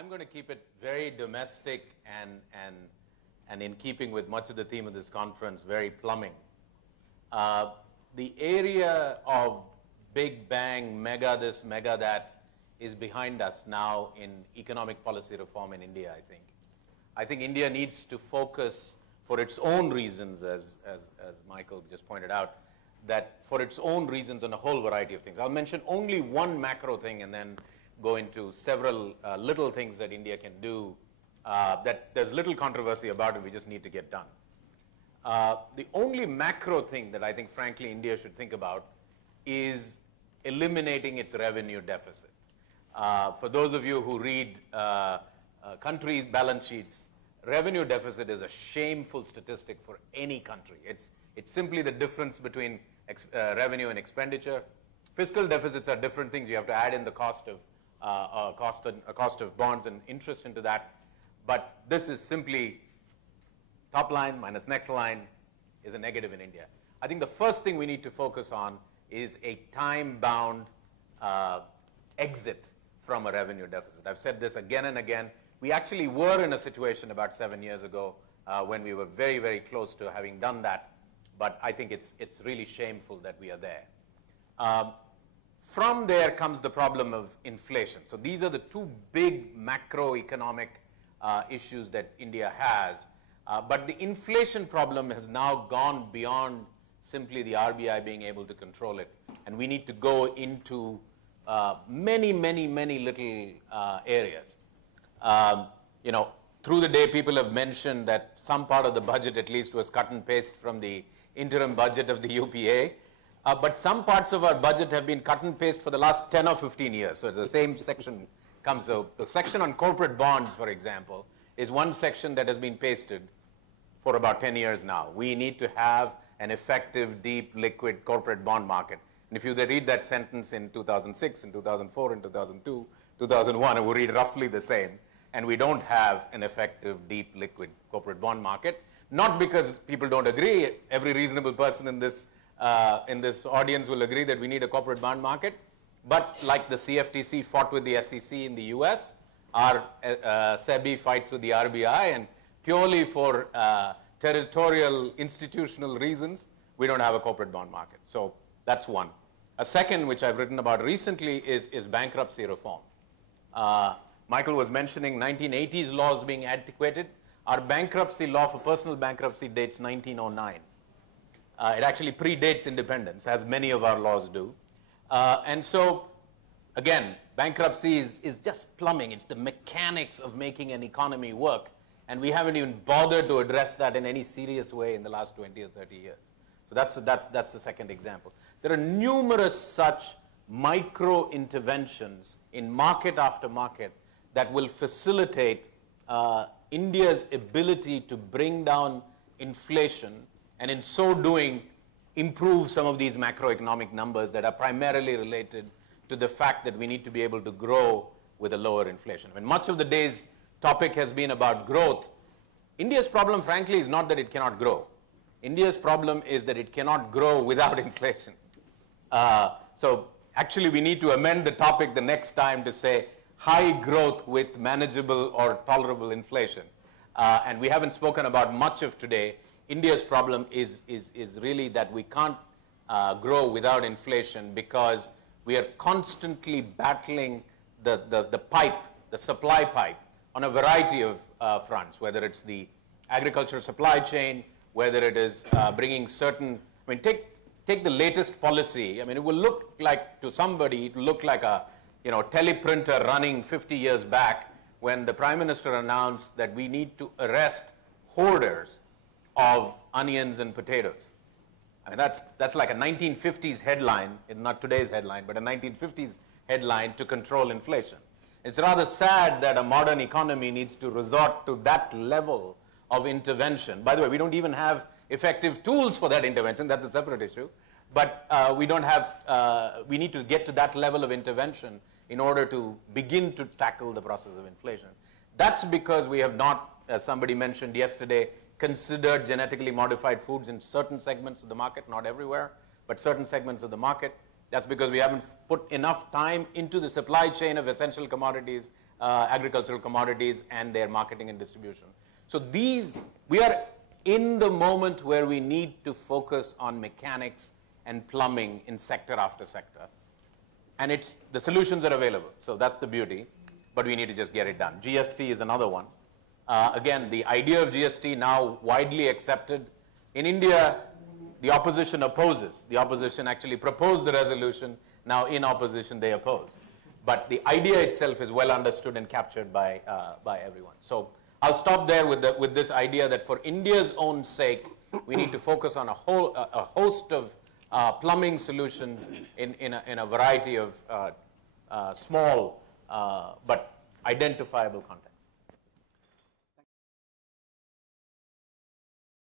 I'm going to keep it very domestic and in keeping with much of the theme of this conference, very plumbing. The area of big bang, mega this, mega that, is behind us now in economic policy reform in India, I think. I think India needs to focus for its own reasons, as Michael just pointed out, that for its own reasons on a whole variety of things. I'll mention only one macro thing and then go into several little things that India can do that there's little controversy about it, we just need to get done. The only macro thing that I think, frankly, India should think about is eliminating its revenue deficit. For those of you who read country balance sheets, revenue deficit is a shameful statistic for any country. It's simply the difference between revenue and expenditure. Fiscal deficits are different things. You have to add in the cost of bonds and interest into that. But this is simply top line minus next line is a negative in India. I think the first thing we need to focus on is a time-bound exit from a revenue deficit. I've said this again and again. We actually were in a situation about 7 years ago when we were very, very close to having done that. But I think it's really shameful that we are there. From there comes the problem of inflation. So these are the two big macroeconomic issues that India has. But the inflation problem has now gone beyond simply the RBI being able to control it. And we need to go into many, many, many little areas. You know, through the day, people have mentioned that some part of the budget, at least, was cut and paste from the interim budget of the UPA. But some parts of our budget have been cut and paste for the last 10 or 15 years. So the same section comes out. The section on corporate bonds, for example, is one section that has been pasted for about 10 years now. We need to have an effective, deep, liquid corporate bond market. And if you read that sentence in 2006, in 2004, in 2002, 2001, it will read roughly the same. And we don't have an effective, deep, liquid corporate bond market. Not because people don't agree. Every reasonable person in this audience will agree that we need a corporate bond market. But like the CFTC fought with the SEC in the US, our SEBI fights with the RBI, and purely for territorial institutional reasons, we don't have a corporate bond market. So that's one. A second, which I've written about recently, is bankruptcy reform. Michael was mentioning 1980s laws being antiquated. Our bankruptcy law for personal bankruptcy dates 1909. It actually predates independence, as many of our laws do. And so, again, bankruptcy is just plumbing. It's the mechanics of making an economy work. And we haven't even bothered to address that in any serious way in the last 20 or 30 years. So that's the second example. There are numerous such micro interventions in market after market that will facilitate India's ability to bring down inflation, and in so doing, improve some of these macroeconomic numbers that are primarily related to the fact that we need to be able to grow with a lower inflation. When much of the day's topic has been about growth, India's problem, frankly, is not that it cannot grow. India's problem is that it cannot grow without inflation. So actually, we need to amend the topic the next time to say high growth with manageable or tolerable inflation. And we haven't spoken about much of today. India's problem is really that we can't grow without inflation because we are constantly battling the pipe, the supply pipe, on a variety of fronts, whether it's the agricultural supply chain, whether it is bringing certain, I mean, take the latest policy. I mean, it will look like, to somebody, it will look like a teleprinter running 50 years back when the Prime Minister announced that we need to arrest hoarders of onions and potatoes. I mean, that's like a 1950s headline, not today's headline, but a 1950s headline to control inflation. It's rather sad that a modern economy needs to resort to that level of intervention. By the way, we don't even have effective tools for that intervention. That's a separate issue. But we need to get to that level of intervention in order to begin to tackle the process of inflation. That's because we have not, as somebody mentioned yesterday, considered genetically modified foods in certain segments of the market, not everywhere, but certain segments of the market. That's because we haven't put enough time into the supply chain of essential commodities agricultural commodities and their marketing and distribution. So we are in the moment where we need to focus on mechanics and plumbing in sector after sector. And the solutions are available, so that's the beauty, but we need to just get it done. GST is another one. Again, the idea of GST now widely accepted. In India, the opposition opposes. The opposition actually proposed the resolution. Now in opposition, they oppose. But the idea itself is well understood and captured by everyone. So I'll stop there with this idea that for India's own sake, we need to focus on a host of plumbing solutions in a variety of small but identifiable contexts.